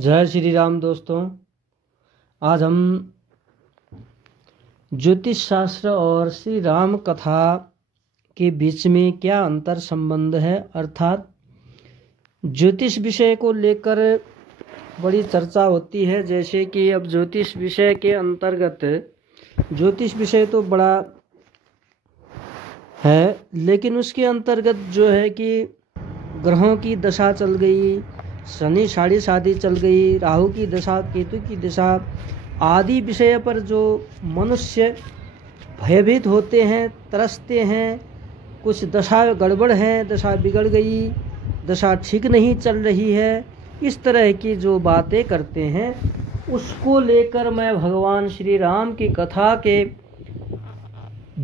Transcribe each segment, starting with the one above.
जय श्री राम दोस्तों। आज हम ज्योतिष शास्त्र और श्री राम कथा के बीच में क्या अंतर संबंध है, अर्थात ज्योतिष विषय को लेकर बड़ी चर्चा होती है। जैसे कि अब ज्योतिष विषय के अंतर्गत ज्योतिष विषय तो बड़ा है, लेकिन उसके अंतर्गत जो है कि ग्रहों की दशा चल गई, शनि साढ़े शादी चल गई, राहु की दशा, केतु की दशा आदि विषय पर जो मनुष्य भयभीत होते हैं, तरसते हैं, कुछ दशा गड़बड़ है, दशा बिगड़ गई, दशा ठीक नहीं चल रही है, इस तरह की जो बातें करते हैं उसको लेकर मैं भगवान श्री राम की कथा के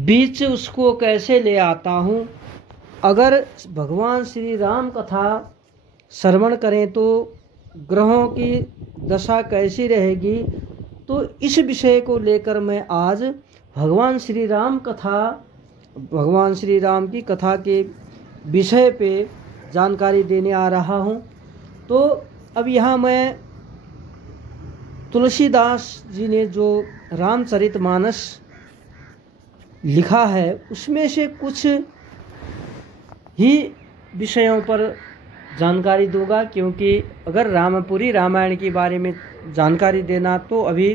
बीच उसको कैसे ले आता हूँ। अगर भगवान श्री राम कथा श्रवण करें तो ग्रहों की दशा कैसी रहेगी, तो इस विषय को लेकर मैं आज भगवान श्री राम की कथा के विषय पे जानकारी देने आ रहा हूँ। तो अब यहाँ मैं तुलसीदास जी ने जो रामचरितमानस लिखा है उसमें से कुछ ही विषयों पर जानकारी दूंगा, क्योंकि अगर रामपुरी रामायण के बारे में जानकारी देना तो अभी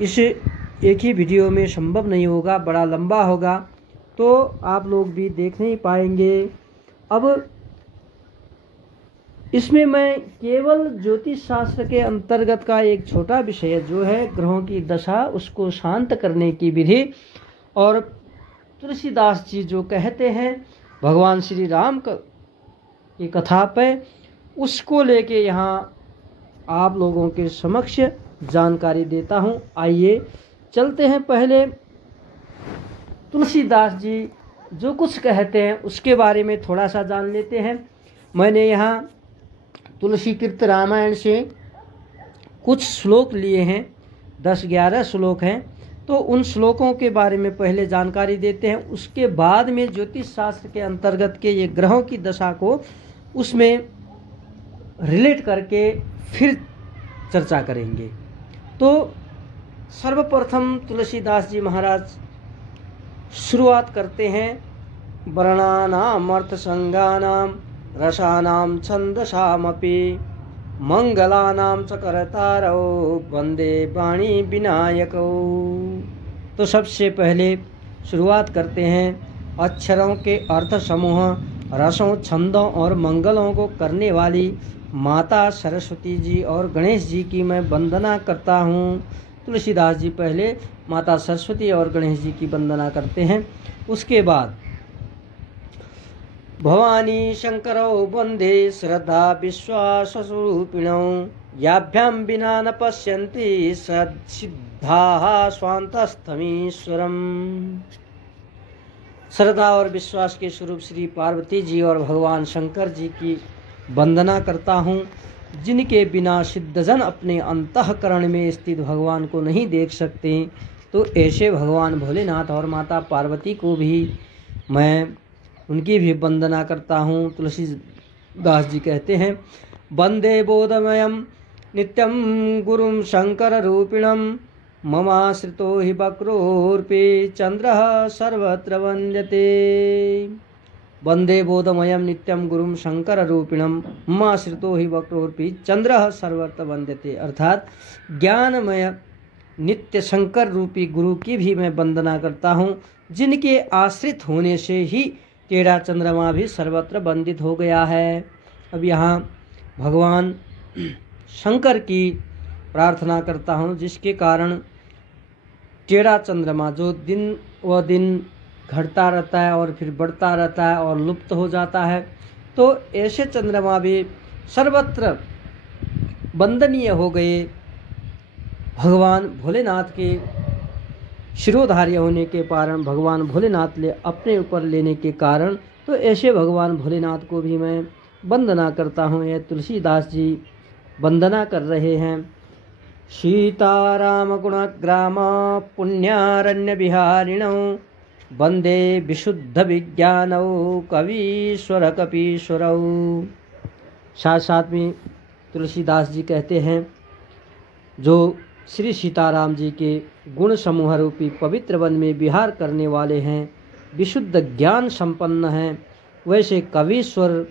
इस एक ही वीडियो में संभव नहीं होगा, बड़ा लंबा होगा, तो आप लोग भी देख नहीं पाएंगे। अब इसमें मैं केवल ज्योतिष शास्त्र के अंतर्गत का एक छोटा विषय जो है ग्रहों की दशा, उसको शांत करने की विधि और तुलसीदास जी जो कहते हैं भगवान श्री राम की कथा पे, उसको लेके यहाँ आप लोगों के समक्ष जानकारी देता हूँ। आइए चलते हैं, पहले तुलसीदास जी जो कुछ कहते हैं उसके बारे में थोड़ा सा जान लेते हैं। मैंने यहाँ तुलसीकृत रामायण से कुछ श्लोक लिए हैं, 10-11 श्लोक हैं, तो उन श्लोकों के बारे में पहले जानकारी देते हैं। उसके बाद में ज्योतिष शास्त्र के अंतर्गत के ये ग्रहों की दशा को उसमें रिलेट करके फिर चर्चा करेंगे। तो सर्वप्रथम तुलसीदास जी महाराज शुरुआत करते हैं, वर्णानाम अर्थ संज्ञानाम रसानाम छंदसामपि मंगलानाम च करतारौ वंदे वाणी विनायकौ। तो सबसे पहले शुरुआत करते हैं, अक्षरों के अर्थ समूह, रसों, छंदों और मंगलों को करने वाली माता सरस्वती जी और गणेश जी की मैं वंदना करता हूँ। तुलसीदास जी पहले माता सरस्वती और गणेश जी की वंदना करते हैं। उसके बाद भवानी शंकरौ वंदे श्रद्धा विश्वास स्वरूपिणौ याभ्यां विना न पश्यन्ति सिद्धाः स्वान्तस्थमीश्वरम्। श्रद्धा और विश्वास के स्वरूप श्री पार्वती जी और भगवान शंकर जी की वंदना करता हूँ, जिनके बिना सिद्धजन अपने अंतःकरण में स्थित भगवान को नहीं देख सकते। तो ऐसे भगवान भोलेनाथ और माता पार्वती को भी मैं उनकी भी वंदना करता हूँ। तुलसीदास जी कहते हैं, वंदे बोधमयं नित्यं गुरुं शंकर रूपिणं ममाश्रितो हि वक्रोर्पि चंद्रः सर्वत्र वन्द्यते। वंदे बोधमयं नित्यं गुरुं शंकर रूपिणं ममाश्रितो हि वक्रोर्पि चंद्रः सर्वत्र वन्द्यते। अर्थात ज्ञानमय नित्य शंकर रूपी गुरु की भी मैं वंदना करता हूँ, जिनके आश्रित होने से ही टेढ़ा चंद्रमा भी सर्वत्र वंदित हो गया है। अब यहाँ भगवान शंकर की प्रार्थना करता हूँ, जिसके कारण टेढ़ा चंद्रमा जो दिन व दिन घटता रहता है और फिर बढ़ता रहता है और लुप्त हो जाता है, तो ऐसे चंद्रमा भी सर्वत्र वंदनीय हो गए भगवान भोलेनाथ के शिरोधार्य होने के कारण, भगवान भोलेनाथ ले अपने ऊपर लेने के कारण। तो ऐसे भगवान भोलेनाथ को भी मैं वंदना करता हूँ। यह तुलसीदास जी वंदना कर रहे हैं। सीताराम गुणग्राम पुण्यारण्य विहारिणौ वंदे विशुद्ध विज्ञानौ कवीश्वर कपीश्वरौ। साथ साथ में तुलसीदास जी कहते हैं, जो श्री सीताराम जी के गुण समूह रूपी पवित्र वन में विहार करने वाले हैं, विशुद्ध ज्ञान संपन्न हैं, वैसे कवीश्वर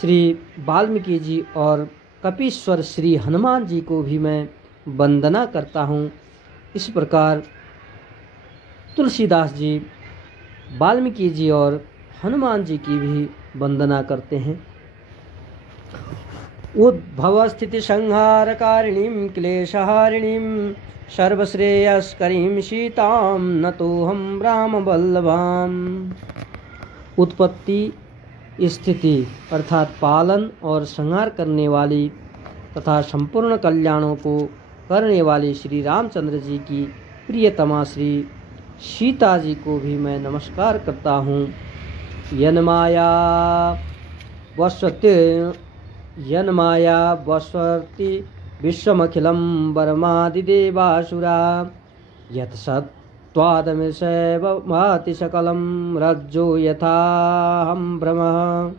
श्री वाल्मीकि जी और कपीश्वर श्री हनुमान जी को भी मैं वंदना करता हूँ। इस प्रकार तुलसीदास जी वाल्मीकि जी और हनुमान जी की भी वंदना करते हैं। उद्भव स्थिति संहारकारिणीं क्लेशहारिणीं सर्वश्रेयस्करीं सीतां नतोऽहं रामवल्लभाम्। उत्पत्ति, स्थिति अर्थात पालन और संहार करने वाली तथा संपूर्ण कल्याणों को करने वाले श्री रामचंद्र जी की प्रियतमा श्री सीता जी को भी मैं नमस्कार करता हूँ। यन्माया वस्वति विश्वमखिलं वर्मादिदेवासुरा यत् सत्त्वादमिषैव भाति सकलं रज्जो यथाहं भ्रमः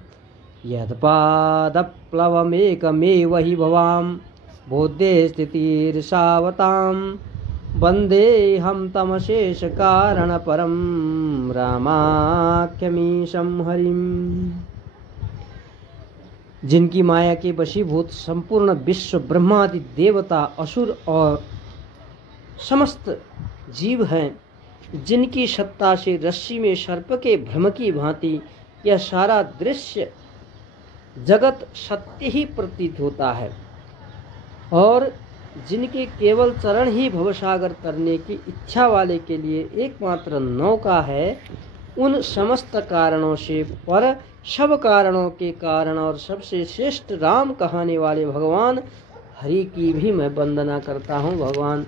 यत्पादप्लवमेकमेव हि भवां बोधे स्थितिर्षावतां वन्देऽहं तमशेषकारणपरं रामाख्यमीशं हरिम्। जिनकी माया के वशीभूत संपूर्ण विश्व ब्रह्मादि देवता असुर और समस्त जीव हैं, जिनकी सत्ता से रस्सी में सर्प के भ्रम की भांति यह सारा दृश्य जगत सत्य ही प्रतीत होता है, और जिनके केवल चरण ही भवसागर तरने की इच्छा वाले के लिए एकमात्र नौका है, उन समस्त कारणों से पर सब कारणों के कारण और सबसे श्रेष्ठ राम कहाने वाले भगवान हरि की भी मैं वंदना करता हूँ। भगवान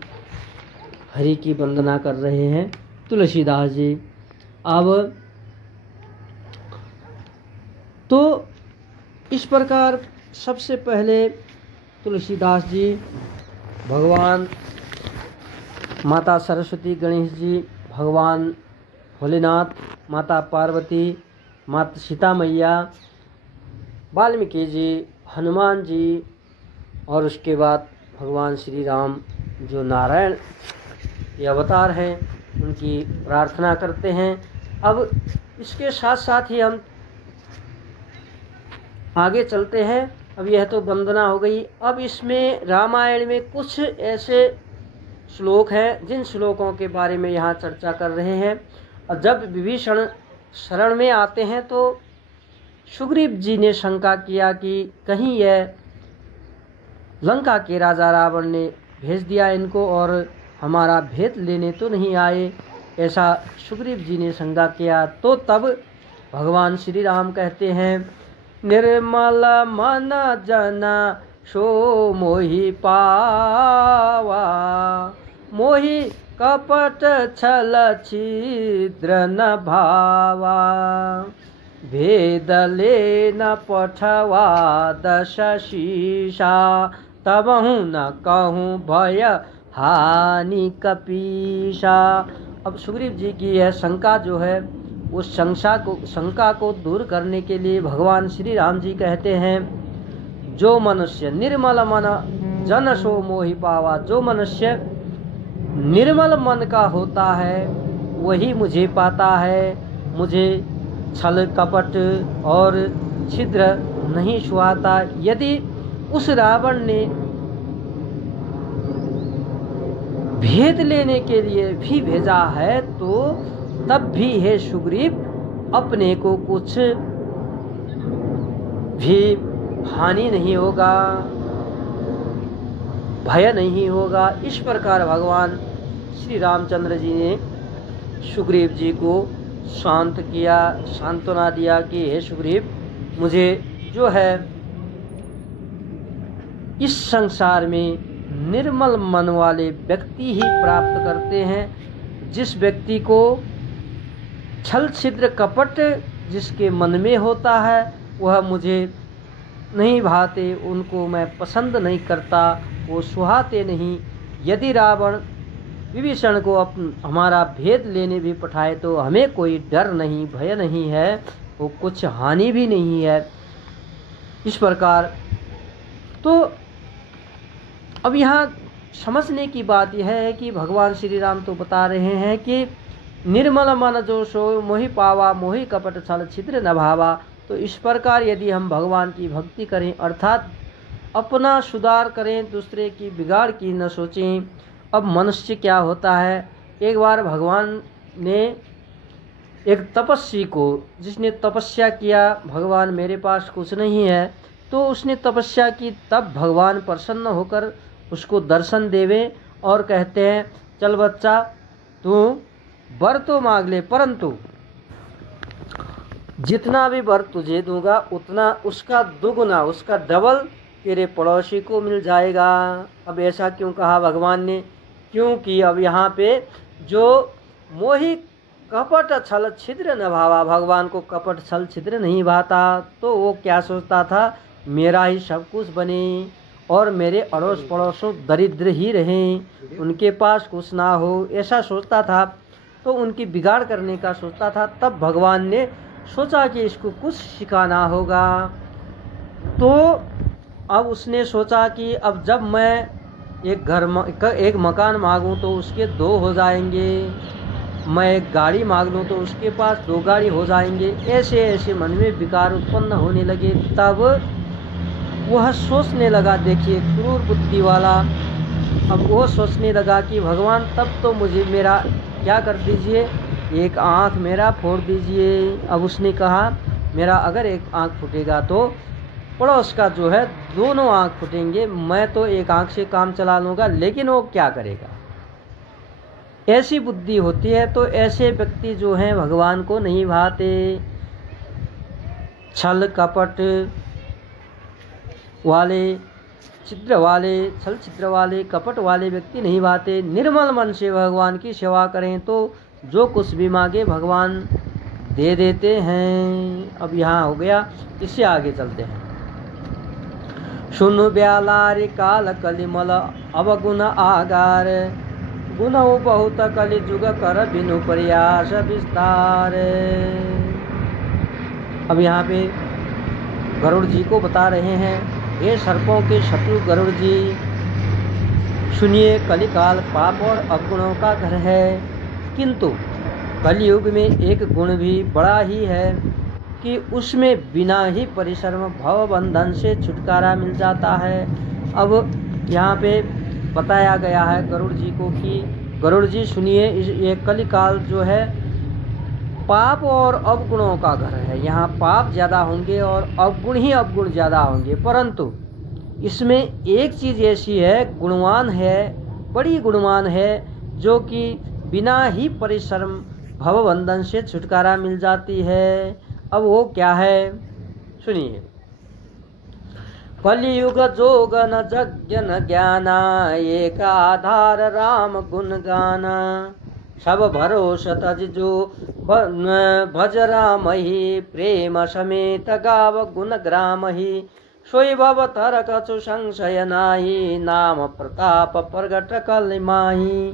हरि की वंदना कर रहे हैं तुलसीदास जी। अब तो इस प्रकार सबसे पहले तुलसीदास जी भगवान माता सरस्वती, गणेश जी, भगवान भोलेनाथ, माता पार्वती, माता सीता मैया, वाल्मीकि जी, हनुमान जी और उसके बाद भगवान श्री राम जो नारायण के अवतार हैं, उनकी प्रार्थना करते हैं। अब इसके साथ साथ ही हम आगे चलते हैं। अब यह तो वंदना हो गई। अब इसमें रामायण में कुछ ऐसे श्लोक हैं जिन श्लोकों के बारे में यहाँ चर्चा कर रहे हैं। और जब विभीषण शरण में आते हैं तो सुग्रीव जी ने शंका किया कि कहीं यह लंका के राजा रावण ने भेज दिया इनको और हमारा भेद लेने तो नहीं आए, ऐसा सुग्रीव जी ने शंका किया। तो तब भगवान श्री राम कहते हैं, निर्मल मन जना सो मोहि पावा, मोहि कपट छल छिद्र न भावा, भेद ले न पठवा दश शीशा, तबहु न कहूँ भय हानि कपीशा। अब सुग्रीव जी की यह शंका जो है, उस शंका को दूर करने के लिए भगवान श्री राम जी कहते हैं, जो मनुष्य निर्मल मन जन सो मोहि पावा, जो मनुष्य निर्मल मन का होता है वही मुझे पाता है, मुझे छल कपट और छिद्र नहीं सुहाता। यदि उस रावण ने भेद लेने के लिए भी भेजा है तो तब भी हे सुग्रीव अपने को कुछ भी हानि नहीं होगा, भय नहीं होगा। इस प्रकार भगवान श्री रामचंद्र जी ने सुग्रीव जी को शांत किया, सांत्वना दिया कि हे सुग्रीव, मुझे जो है इस संसार में निर्मल मन वाले व्यक्ति ही प्राप्त करते हैं। जिस व्यक्ति को छल छिद्र कपट जिसके मन में होता है वह मुझे नहीं भाते, उनको मैं पसंद नहीं करता, वो सुहाते नहीं। यदि रावण विभीषण को हमारा भेद लेने भी पठाए तो हमें कोई डर नहीं, भय नहीं है, वो कुछ हानि भी नहीं है। इस प्रकार तो अब यहाँ समझने की बात यह है कि भगवान श्री राम तो बता रहे हैं कि निर्मल मन जो सो मोहि पावा, मोहि कपट छल छिद्र न भावा। तो इस प्रकार यदि हम भगवान की भक्ति करें, अर्थात अपना सुधार करें, दूसरे की बिगाड़ की न सोचें। अब मनुष्य क्या होता है, एक बार भगवान ने एक तपस्वी को, जिसने तपस्या किया, भगवान मेरे पास कुछ नहीं है, तो उसने तपस्या की, तब भगवान प्रसन्न होकर उसको दर्शन देवे और कहते हैं चल बच्चा तू वर तो मांग ले, परंतु जितना भी वर तुझे दूंगा उतना उसका दुगुना, उसका डबल तेरे पड़ोसी को मिल जाएगा। अब ऐसा क्यों कहा भगवान ने, क्योंकि अब यहाँ पे जो मोहि कपट छल छिद्र न भावा, भगवान को कपट छल छिद्र नहीं भाता, तो वो क्या सोचता था, मेरा ही सब कुछ बने और मेरे अड़ोस पड़ोसों दरिद्र ही रहें, उनके पास कुछ ना हो, ऐसा सोचता था। तो उनकी बिगाड़ करने का सोचता था। तब भगवान ने सोचा कि इसको कुछ सिखाना होगा। तो अब उसने सोचा कि अब जब मैं एक मकान मांगूं तो उसके 2 हो जाएंगे, मैं एक गाड़ी मांग लूँ तो उसके पास 2 गाड़ी हो जाएंगे। ऐसे ऐसे मन में विकार उत्पन्न होने लगे। तब वह सोचने लगा, देखिए क्रूर बुद्धि वाला, अब वो सोचने लगा कि भगवान तब तो मुझे मेरा क्या कर दीजिए, एक आँख मेरा फोड़ दीजिए। अब उसने कहा मेरा अगर एक आँख फूटेगा तो पड़ोस का जो है दोनों आँख फूटेंगे, मैं तो एक आँख से काम चला लूँगा, लेकिन वो क्या करेगा। ऐसी बुद्धि होती है। तो ऐसे व्यक्ति जो हैं भगवान को नहीं भाते। छल कपट वाले, छिद्र वाले, छल छिद्र वाले, कपट वाले व्यक्ति नहीं भाते। निर्मल मन से भगवान की सेवा करें तो जो कुछ भी मांगे भगवान दे देते हैं। अब यहाँ हो गया, इससे आगे चलते हैं। सुन ब्यालारि काल कलिमल अवगुण आगार, गुणौ बहुत कलि जुग कर बिनु प्रयास विस्तार। अब यहाँ पे गरुड़ जी को बता रहे हैं, हे सर्पों के शत्रु गरुड़ जी, सुनिए कलिकाल पाप और अवगुणों का घर है, किंतु कलयुग में एक गुण भी बड़ा ही है कि उसमें बिना ही परिश्रम भव बंधन से छुटकारा मिल जाता है। अब यहाँ पे बताया गया है गरुड़ जी को कि गरुड़ जी सुनिए, ये कलिकाल जो है पाप और अवगुणों का घर है। यहाँ पाप ज़्यादा होंगे और अवगुण ही अवगुण ज़्यादा होंगे, परंतु इसमें एक चीज़ ऐसी है, गुणवान है, बड़ी गुणवान है, जो कि बिना ही परिश्रम भवबंधन से छुटकारा मिल जाती है। अब वो क्या है, सुनिए। कलियुग जोग न यज्ञ न ज्ञाना, एक आधार राम गुण गाना, सब भरोसा तज जो भज राम ही, प्रेम समेत गाव गुण ग्राम ही, सोई भव तर कछु संशय नाही, नाम प्रताप प्रगट कल माही,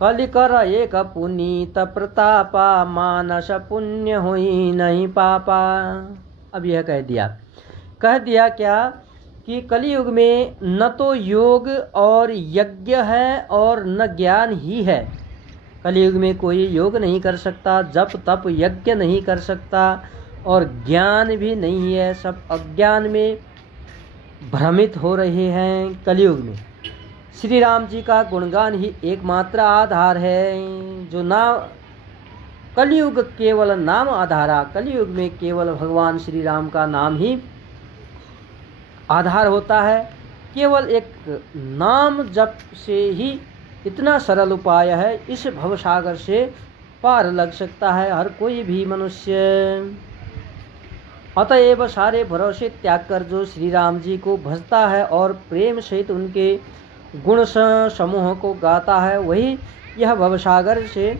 कलिकर एक पुनीत प्रतापा, मानस पुण्य हुई नहीं पापा। अब यह कह दिया क्या कि कलियुग में न तो योग और यज्ञ है और न ज्ञान ही है। कलियुग में कोई योग नहीं कर सकता, जप तप यज्ञ नहीं कर सकता और ज्ञान भी नहीं है। सब अज्ञान में भ्रमित हो रहे हैं। कलियुग में श्री राम जी का गुणगान ही एकमात्र आधार है। जो ना कलियुग केवल नाम आधारा, कलियुग में केवल भगवान श्री राम का नाम ही आधार होता है। केवल एक नाम जप से ही इतना सरल उपाय है, इस भवसागर से पार लग सकता है हर कोई भी मनुष्य। अतएव सारे भरोसे त्याग कर जो श्री राम जी को भजता है और प्रेम सहित उनके गुण समूह को गाता है, वही यह भवसागर से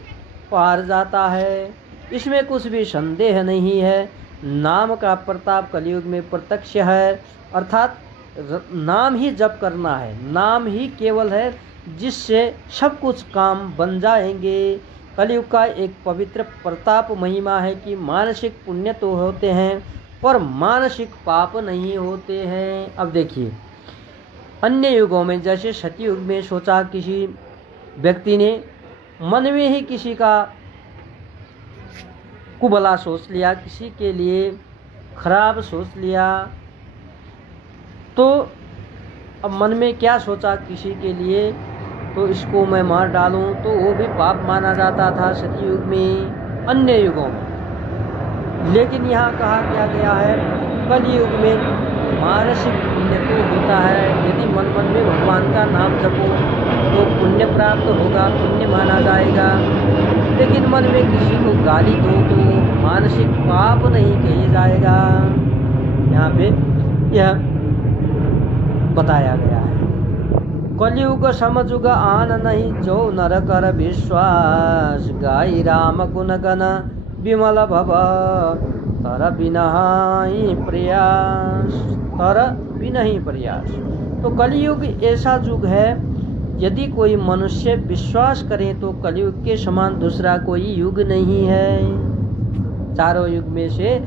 पार जाता है। इसमें कुछ भी संदेह नहीं है। नाम का प्रताप कलियुग में प्रत्यक्ष है, अर्थात नाम ही जप करना है, नाम ही केवल है जिससे सब कुछ काम बन जाएंगे। कलियुग का एक पवित्र प्रताप महिमा है कि मानसिक पुण्य तो होते हैं पर मानसिक पाप नहीं होते हैं। अब देखिए, अन्य युगों में जैसे सतयुग में सोचा किसी व्यक्ति ने मन में ही किसी का कुभला सोच लिया, किसी के लिए खराब सोच लिया, तो अब मन में क्या सोचा किसी के लिए, तो इसको मैं मार डालूं, तो वो भी पाप माना जाता था सतयुग में, अन्य युगों में। लेकिन यहाँ कहा क्या गया है, कलयुग में मानसिक पुण्य तो होता है, यदि मन मन में भगवान का नाम जपो तो पुण्य प्राप्त होगा, पुण्य माना जाएगा। लेकिन मन में किसी को गाली दो तो मानसिक पाप नहीं कहे जाएगा। यहाँ पे यह बताया गया है। कलयुग समजुग आन नहीं जो नर कर विश्वास, गाई राम गुण गण विमल भव तर बिना ही प्रयास, तर बिना ही प्रयास। तो कलयुग ऐसा युग है, यदि कोई मनुष्य विश्वास करे तो कलयुग के समान दूसरा कोई युग नहीं है। चारों युग में से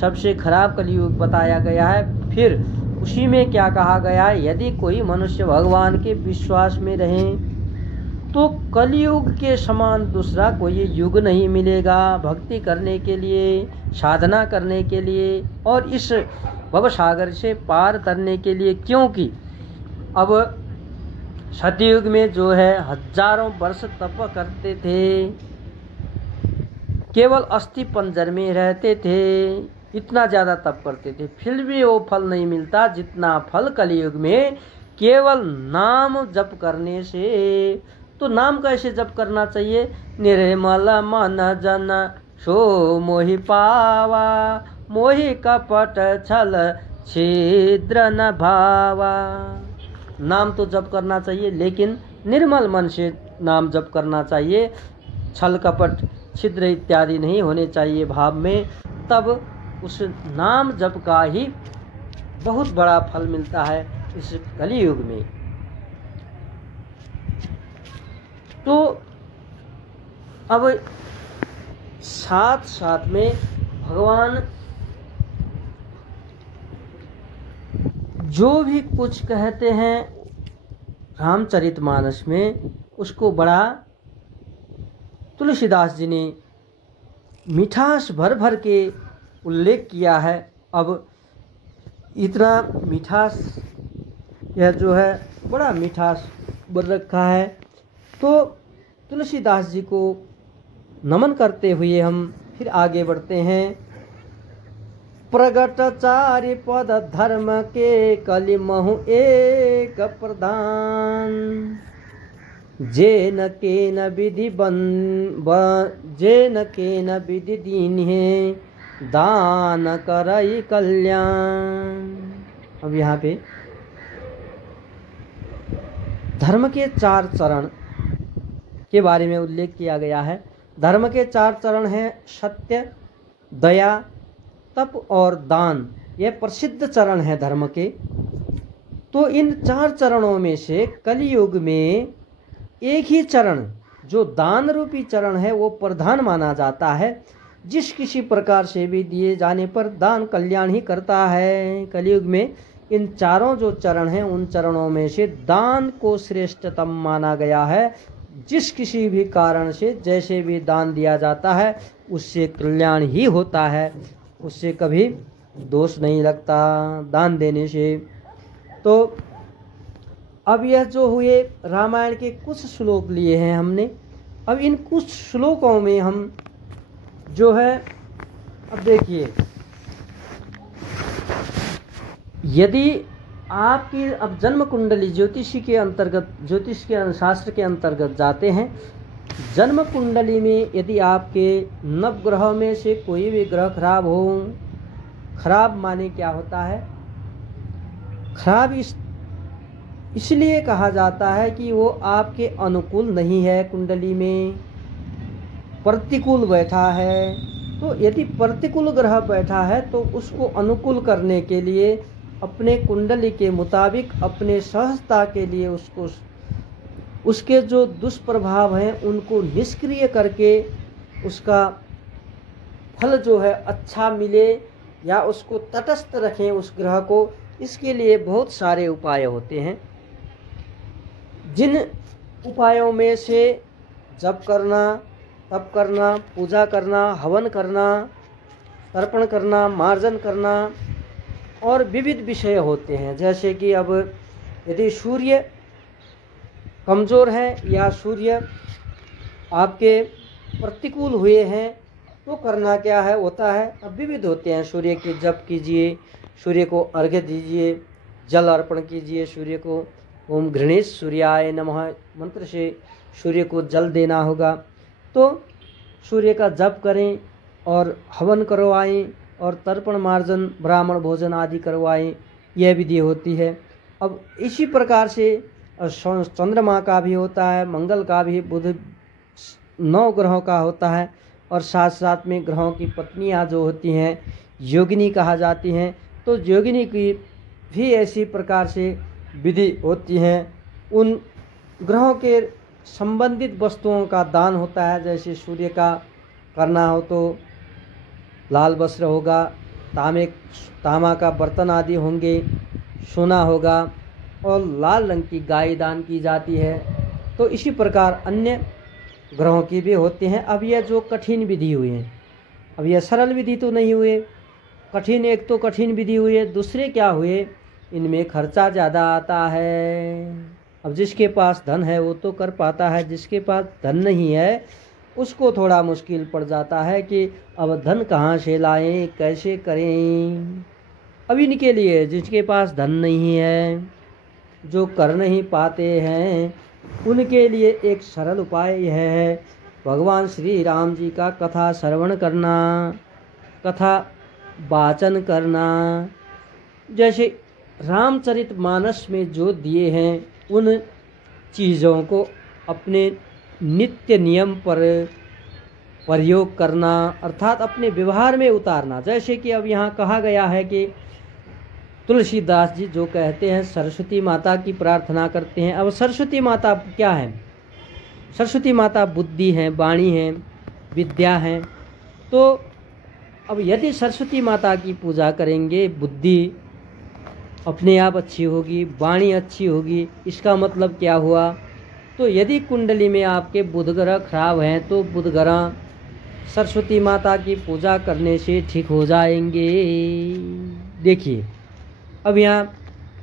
सबसे खराब कलयुग बताया गया है। फिर उसी में क्या कहा गया है, यदि कोई मनुष्य भगवान के विश्वास में रहे तो कलयुग के समान दूसरा कोई युग नहीं मिलेगा भक्ति करने के लिए, साधना करने के लिए और इस भवसागर से पार करने के लिए। क्योंकि अब सतयुग में जो है हजारों वर्ष तप करते थे, केवल अस्थि पंजर में रहते थे, इतना ज़्यादा तप करते थे, फिर भी वो फल नहीं मिलता जितना फल कलयुग में केवल नाम जप करने से। तो नाम कैसे जप करना चाहिए, निर्मल मन जन सो मोहि पावा, मोहि कपट छल छिद्र न भावा। नाम तो जप करना चाहिए, लेकिन निर्मल मन से नाम जप करना चाहिए, छल कपट छिद्र इत्यादि नहीं होने चाहिए भाव में। तब उस नाम जप का ही बहुत बड़ा फल मिलता है इस कलयुग में। तो अब साथ साथ में भगवान जो भी कुछ कहते हैं रामचरितमानस में, उसको बड़ा तुलसीदास जी ने मिठास भर भर के उल्लेख किया है। अब इतना मिठास, यह जो है बड़ा मिठास भर रखा है। तो तुलसीदास जी को नमन करते हुए हम फिर आगे बढ़ते हैं। प्रगट चारि पद धर्म के कलिमहु एक प्रधान, जेन केन विधि दीन्हे दान करई कल्याण। अब यहाँ पे धर्म के 4 चरण के बारे में उल्लेख किया गया है। धर्म के 4 चरण हैं सत्य, दया, तप और दान। यह प्रसिद्ध चरण है धर्म के। तो इन 4 चरणों में से कलियुग में एक ही चरण जो दान रूपी चरण है वो प्रधान माना जाता है। जिस किसी प्रकार से भी दिए जाने पर दान कल्याण ही करता है। कलियुग में इन चारों जो चरण हैं उन चरणों में से दान को श्रेष्ठतम माना गया है। जिस किसी भी कारण से जैसे भी दान दिया जाता है उससे कल्याण ही होता है, उससे कभी दोष नहीं लगता दान देने से। तो अब यह जो हुए रामायण के कुछ श्लोक लिए हैं हमने। अब इन कुछ श्लोकों में हम जो है, अब देखिए, यदि आपकी अब जन्म कुंडली ज्योतिष के शास्त्र के अंतर्गत जाते हैं। जन्म कुंडली में यदि आपके नवग्रहों में से कोई भी ग्रह खराब हो, खराब माने क्या होता है, खराब इसलिए कहा जाता है कि वो आपके अनुकूल नहीं है, कुंडली में प्रतिकूल बैठा है। तो यदि प्रतिकूल ग्रह बैठा है तो उसको अनुकूल करने के लिए अपने कुंडली के मुताबिक, अपने सहजता के लिए उसको, उसके जो दुष्प्रभाव हैं उनको निष्क्रिय करके उसका फल जो है अच्छा मिले, या उसको तटस्थ रखें उस ग्रह को, इसके लिए बहुत सारे उपाय होते हैं, जिन उपायों में से जप करना, तप करना, पूजा करना, हवन करना, तर्पण करना, मार्जन करना और विविध विषय होते हैं। जैसे कि अब यदि सूर्य कमज़ोर है या सूर्य आपके प्रतिकूल हुए हैं तो करना क्या है होता है, अब विविध होते हैं। सूर्य के जप कीजिए, सूर्य को अर्घ्य दीजिए, जल अर्पण कीजिए सूर्य को। ओम घृणेश सूर्याय नमः मंत्र से सूर्य को जल देना होगा। तो सूर्य का जप करें और हवन करवाएं और तर्पण मार्जन ब्राह्मण भोजन आदि करवाएं, यह विधि होती है। अब इसी प्रकार से चंद्रमा का भी होता है, मंगल का भी, बुध, 9 ग्रहों का होता है और साथ साथ में ग्रहों की पत्नियां जो होती हैं योगिनी कहा जाती हैं, तो योगिनी की भी ऐसी प्रकार से विधि होती हैं। उन ग्रहों के संबंधित वस्तुओं का दान होता है। जैसे सूर्य का करना हो तो लाल वस्त्र होगा, तामा का बर्तन आदि होंगे, सोना होगा और लाल रंग की गाय दान की जाती है। तो इसी प्रकार अन्य ग्रहों की भी होती हैं। अब यह जो कठिन विधि हुई है, अब यह सरल विधि तो नहीं हुए, कठिन, एक तो कठिन विधि हुई है, दूसरे क्या हुए, इनमें खर्चा ज़्यादा आता है। अब जिसके पास धन है वो तो कर पाता है, जिसके पास धन नहीं है उसको थोड़ा मुश्किल पड़ जाता है कि अब धन कहाँ से लाएं, कैसे करें। अब इनके लिए जिसके पास धन नहीं है, जो कर नहीं पाते हैं, उनके लिए एक सरल उपाय यह है, भगवान श्री राम जी का कथा श्रवण करना, कथा वाचन करना। जैसे रामचरितमानस में जो दिए हैं उन चीज़ों को अपने नित्य नियम पर प्रयोग करना, अर्थात अपने व्यवहार में उतारना। जैसे कि अब यहाँ कहा गया है कि तुलसीदास जी जो कहते हैं सरस्वती माता की प्रार्थना करते हैं। अब सरस्वती माता क्या है? सरस्वती माता बुद्धि हैं, वाणी हैं, विद्या हैं। तो अब यदि सरस्वती माता की पूजा करेंगे, बुद्धि अपने आप अच्छी होगी, वाणी अच्छी होगी। इसका मतलब क्या हुआ? तो यदि कुंडली में आपके बुध ग्रह खराब हैं तो बुध ग्रह सरस्वती माता की पूजा करने से ठीक हो जाएंगे। देखिए, अब यहाँ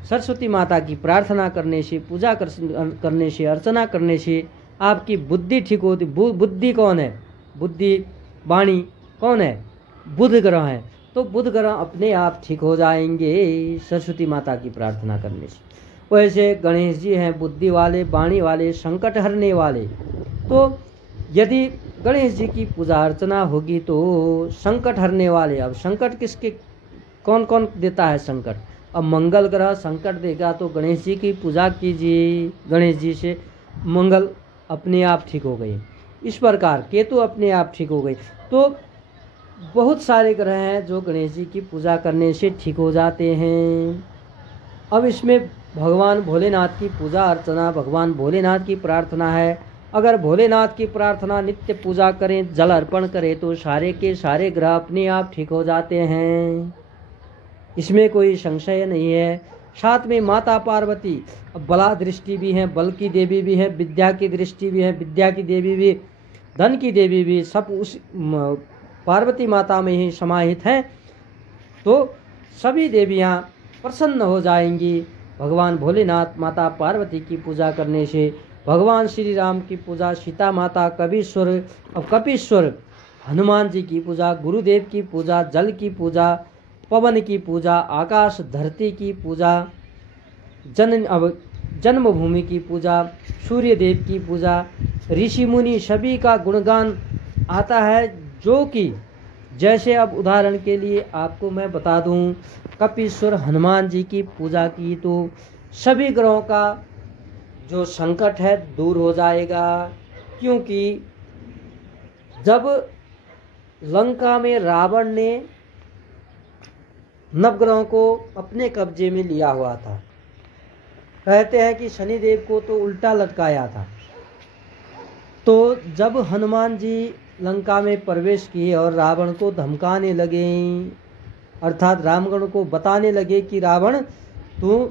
सरस्वती माता की प्रार्थना करने से, पूजा करने से, अर्चना करने से आपकी बुद्धि ठीक होती। बुद्धि कौन है? बुद्धि, वाणी कौन है? बुध ग्रह है। तो बुध ग्रह अपने आप ठीक हो जाएंगे सरस्वती माता की प्रार्थना करने से। वैसे गणेश जी हैं बुद्धि वाले, वाणी वाले, संकट हरने वाले। तो यदि गणेश जी की पूजा अर्चना होगी तो संकट हरने वाले। अब संकट किसके, कौन कौन देता है संकट? अब मंगल ग्रह संकट देगा तो गणेश जी की पूजा कीजिए, गणेश जी से मंगल अपने आप ठीक हो गए। इस प्रकार केतु अपने आप ठीक हो गए। तो बहुत सारे ग्रह हैं जो गणेश जी की पूजा करने से ठीक हो जाते हैं। अब इसमें भगवान भोलेनाथ की पूजा अर्चना, भगवान भोलेनाथ की प्रार्थना है। अगर भोलेनाथ की प्रार्थना नित्य पूजा करें, जल अर्पण करें तो सारे के सारे ग्रह अपने आप ठीक हो जाते हैं, इसमें कोई संशय नहीं है। साथ में माता पार्वती बला दृष्टि भी है, बल की देवी भी है, विद्या की दृष्टि भी है, विद्या की देवी भी, धन की देवी भी, सब उस पार्वती माता में ही समाहित हैं। तो सभी देवियाँ प्रसन्न हो जाएंगी भगवान भोलेनाथ, माता पार्वती की पूजा करने से। भगवान श्री राम की पूजा, सीता माता, कपीश्वर, अब कपीश्वर हनुमान जी की पूजा, गुरुदेव की पूजा, जल की पूजा, पवन की पूजा, आकाश धरती की पूजा, जन्मभूमि की पूजा, सूर्य देव की पूजा, ऋषि मुनि सभी का गुणगान आता है। जो कि जैसे अब उदाहरण के लिए आपको मैं बता दूं, कपीश्वर हनुमान जी की पूजा की तो सभी ग्रहों का जो संकट है दूर हो जाएगा। क्योंकि जब लंका में रावण ने नवग्रहों को अपने कब्जे में लिया हुआ था, कहते हैं कि शनिदेव को तो उल्टा लटकाया था। तो जब हनुमान जी लंका में प्रवेश किए और रावण को धमकाने लगे, अर्थात रावण को बताने लगे कि रावण तू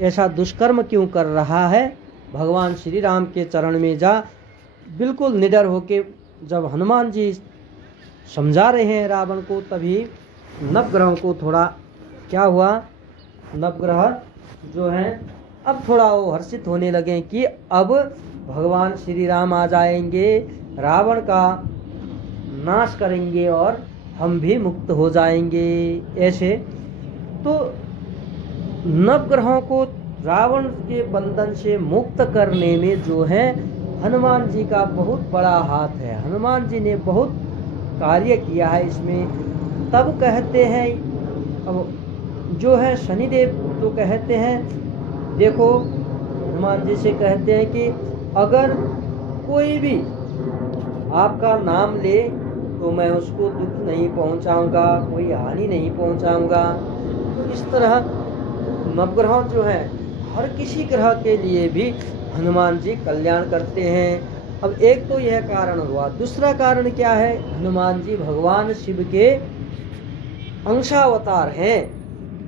ऐसा दुष्कर्म क्यों कर रहा है? भगवान श्री राम के चरण में जा। बिल्कुल निडर होके जब हनुमान जी समझा रहे हैं रावण को, तभी नवग्रहों को थोड़ा क्या हुआ, नवग्रह जो हैं अब थोड़ा वो हर्षित होने लगे कि अब भगवान श्री राम आ जाएंगे, रावण का नाश करेंगे और हम भी मुक्त हो जाएंगे। ऐसे तो नवग्रहों को रावण के बंधन से मुक्त करने में जो है हनुमान जी का बहुत बड़ा हाथ है। हनुमान जी ने बहुत कार्य किया है इसमें। तब कहते हैं, अब जो है शनिदेव तो कहते हैं, देखो हनुमान जी से कहते हैं कि अगर कोई भी आपका नाम ले तो मैं उसको दुख नहीं पहुंचाऊंगा, कोई हानि नहीं पहुंचाऊंगा। तो इस तरह नवग्रह जो हैं हर किसी ग्रह के लिए भी हनुमान जी कल्याण करते हैं। अब एक तो यह कारण हुआ। दूसरा कारण क्या है? हनुमान जी भगवान शिव के अंशावतार हैं।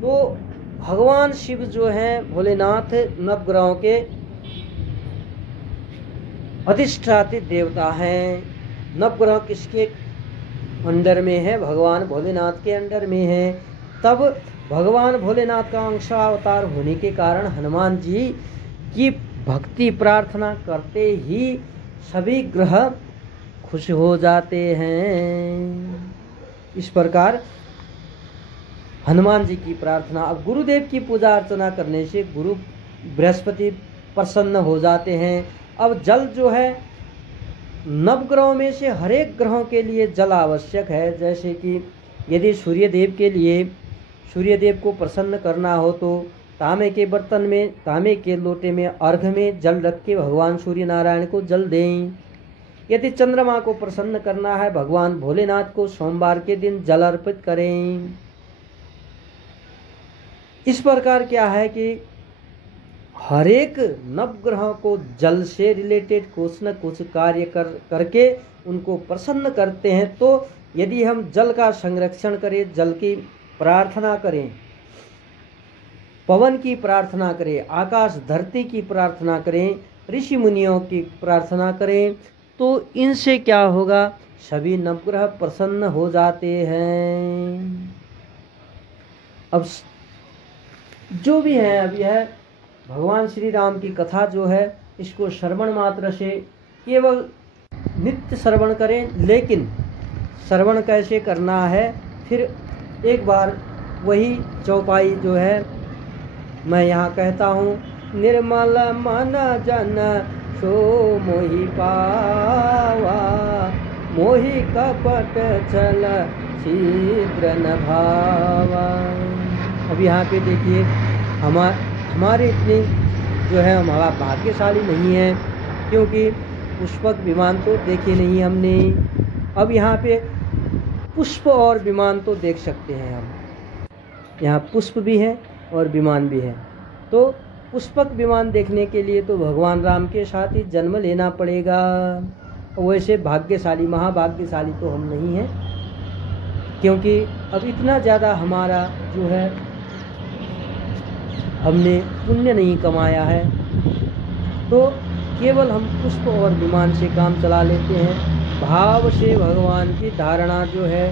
तो भगवान शिव जो हैं भोलेनाथ नवग्रहों के अधिष्ठात्री देवता हैं। नवग्रह किसके अंडर में है? भगवान भोलेनाथ के अंडर में है। तब भगवान भोलेनाथ का अंशावतार होने के कारण हनुमान जी की भक्ति प्रार्थना करते ही सभी ग्रह खुश हो जाते हैं। इस प्रकार हनुमान जी की प्रार्थना। अब गुरुदेव की पूजा अर्चना करने से गुरु बृहस्पति प्रसन्न हो जाते हैं। अब जल जो है नवग्रहों में से हर एक ग्रहों के लिए जल आवश्यक है। जैसे कि यदि सूर्यदेव के लिए सूर्यदेव को प्रसन्न करना हो तो तांबे के बर्तन में, तांबे के लोटे में अर्घ में जल रख के भगवान सूर्य नारायण को जल दें। यदि चंद्रमा को प्रसन्न करना है, भगवान भोलेनाथ को सोमवार के दिन जल अर्पित करें। इस प्रकार क्या है कि हर एक नवग्रह को जल से रिलेटेड कुछ न कुछ कार्य करके उनको प्रसन्न करते हैं। तो यदि हम जल का संरक्षण करें, जल की प्रार्थना करें, पवन की प्रार्थना करें, आकाश धरती की प्रार्थना करें, ऋषि मुनियों की प्रार्थना करें, तो इनसे क्या होगा? सभी नवग्रह प्रसन्न हो जाते हैं। अब जो भी है, अब यह भगवान श्री राम की कथा जो है इसको श्रवण मात्र से केवल नित्य श्रवण करें। लेकिन श्रवण कैसे करना है? फिर एक बार वही चौपाई जो है मैं यहाँ कहता हूँ, निर्मल मन जन सो मोहि पावा, मोहि कपट छल शीघ्र न भावा। अब यहाँ पे देखिए हमारे इतने जो है हमारा भाग्यशाली नहीं है, क्योंकि पुष्पक विमान तो देखे नहीं हमने। अब यहाँ पे पुष्प और विमान तो देख सकते हैं हम, यहाँ पुष्प भी है और विमान भी है। तो पुष्पक विमान देखने के लिए तो भगवान राम के साथ ही जन्म लेना पड़ेगा। वैसे भाग्यशाली, महाभाग्यशाली तो हम नहीं हैं, क्योंकि अब इतना ज़्यादा हमारा जो है हमने पुण्य नहीं कमाया है। तो केवल हम पुष्प और विमान से काम चला लेते हैं। भाव से भगवान की धारणा जो है,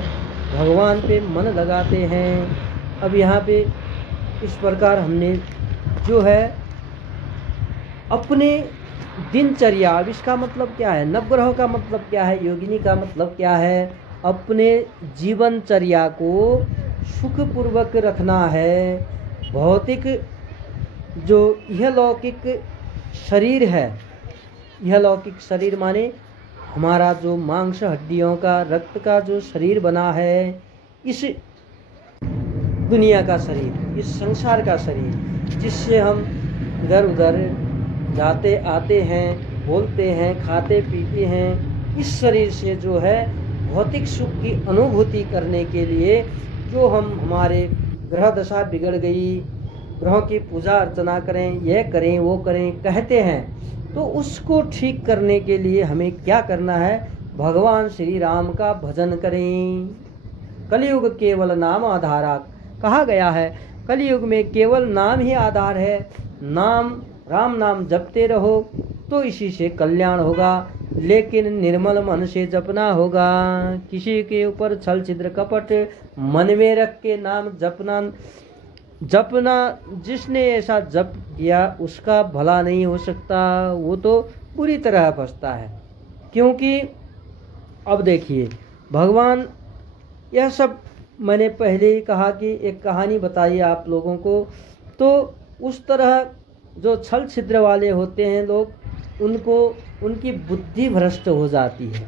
भगवान पे मन लगाते हैं। अब यहाँ पे इस प्रकार हमने जो है अपने दिनचर्या, अब इसका मतलब क्या है? नवग्रह का मतलब क्या है? योगिनी का मतलब क्या है? अपने जीवनचर्या को सुखपूर्वक रखना है। भौतिक जो यह लौकिक शरीर है, यह लौकिक शरीर माने हमारा जो मांस हड्डियों का, रक्त का जो शरीर बना है, इस दुनिया का शरीर, इस संसार का शरीर, जिससे हम इधर उधर जाते आते हैं, बोलते हैं, खाते पीते हैं, इस शरीर से जो है भौतिक सुख की अनुभूति करने के लिए जो हम हमारे ग्रह दशा बिगड़ गई, ग्रहों की पूजा अर्चना करें, यह करें वो करें कहते हैं, तो उसको ठीक करने के लिए हमें क्या करना है? भगवान श्री राम का भजन करें। कलयुग केवल नाम आधारा कहा गया है। कलयुग में केवल नाम ही आधार है। नाम, राम नाम जपते रहो तो इसी से कल्याण होगा, लेकिन निर्मल मन से जपना होगा। किसी के ऊपर छल छिद्र कपट मन में रख के नाम जपना जिसने ऐसा जप किया उसका भला नहीं हो सकता, वो तो बुरी तरह फंसता है। क्योंकि अब देखिए भगवान, यह सब मैंने पहले ही कहा कि एक कहानी बताई आप लोगों को, तो उस तरह जो छल छिद्र वाले होते हैं लोग, उनको उनकी बुद्धि भ्रष्ट हो जाती है।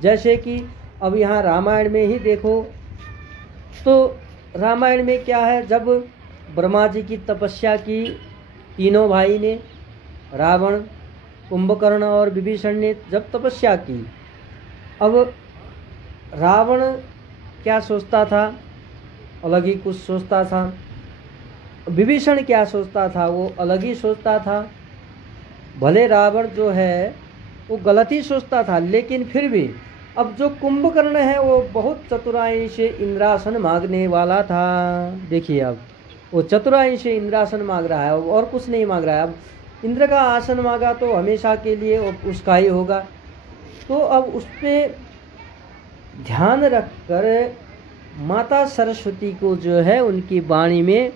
जैसे कि अब यहाँ रामायण में ही देखो तो रामायण में क्या है, जब ब्रह्मा जी की तपस्या की तीनों भाई ने, रावण, कुंभकर्ण और विभीषण ने जब तपस्या की, अब रावण क्या सोचता था, अलग ही कुछ सोचता था। विभीषण क्या सोचता था, वो अलग ही सोचता था। भले रावण जो है वो गलत ही सोचता था, लेकिन फिर भी अब जो कुंभकर्ण है वो बहुत चतुराई से इंद्रासन मांगने वाला था। देखिए अब वो चतुराई से इंद्रासन मांग रहा है और कुछ नहीं मांग रहा है। अब इंद्र का आसन मांगा तो हमेशा के लिए उसका ही होगा। तो अब उस पर ध्यान रखकर माता सरस्वती को जो है उनकी वाणी में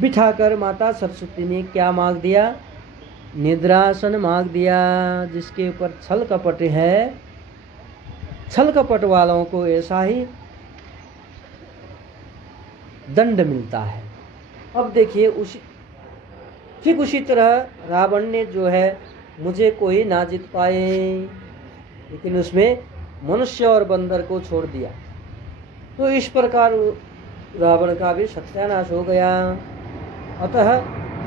बिठाकर माता सरस्वती ने क्या मांग दिया, निद्रासन मांग दिया। जिसके ऊपर छल कपट है, छल कपट वालों को ऐसा ही दंड मिलता है। अब देखिए ठीक उसी तरह रावण ने जो है मुझे कोई ना जीत पाए, लेकिन उसमें मनुष्य और बंदर को छोड़ दिया। तो इस प्रकार रावण का भी सत्यानाश हो गया। अतः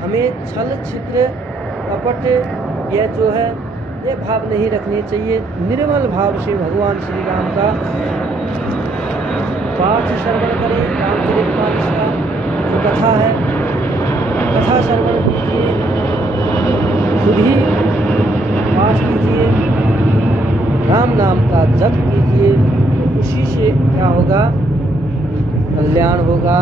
हमें छल छिद्र कपट यह जो है ये भाव नहीं रखनी चाहिए। निर्मल भाव से भगवान श्री राम का पाठ श्रवण करें। रामचरितमानस का जो कथा है, कथा श्रवण कीजिए, खुद ही पाठ कीजिए, राम नाम का जप कीजिए, तो उसी से क्या होगा, कल्याण होगा।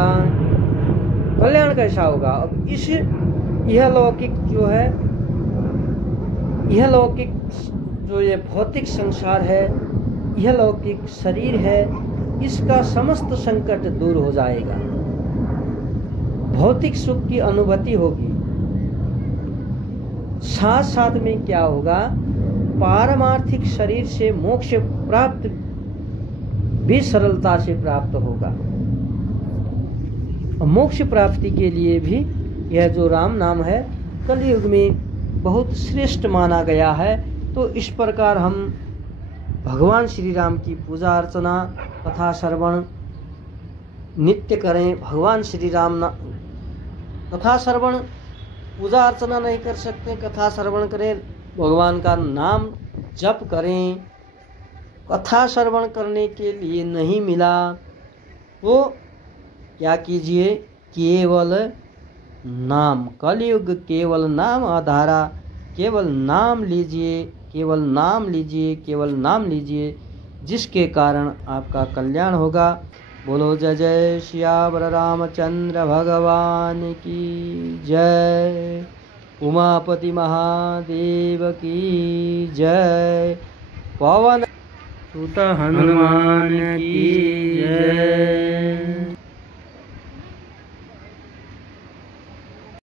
कल्याण कैसा होगा? अब इस यह लौकिक जो है, यह लौकिक जो ये भौतिक संसार है, यह लौकिक शरीर है, इसका समस्त संकट दूर हो जाएगा। भौतिक सुख की अनुभूति होगी, साथ साथ में क्या होगा, पारमार्थिक शरीर से मोक्ष प्राप्त भी सरलता से प्राप्त होगा। मोक्ष प्राप्ति के लिए भी यह जो राम नाम है कलयुग में बहुत श्रेष्ठ माना गया है। तो इस प्रकार हम भगवान श्री राम की पूजा अर्चना, कथा श्रवण नित्य करें। भगवान श्री राम कथा श्रवण, पूजा अर्चना नहीं कर सकते, कथा श्रवण करें, भगवान का नाम जप करें। कथा श्रवण करने के लिए नहीं मिला तो क्या कीजिए, केवल नाम, कलयुग केवल नाम आधारा, केवल नाम लीजिए, केवल नाम लीजिए, केवल नाम लीजिए, जिसके कारण आपका कल्याण होगा। बोलो जय जय सियावर रामचंद्र भगवान की जय, उमापति महादेव की जय, पवन सुत हनुमान की जय।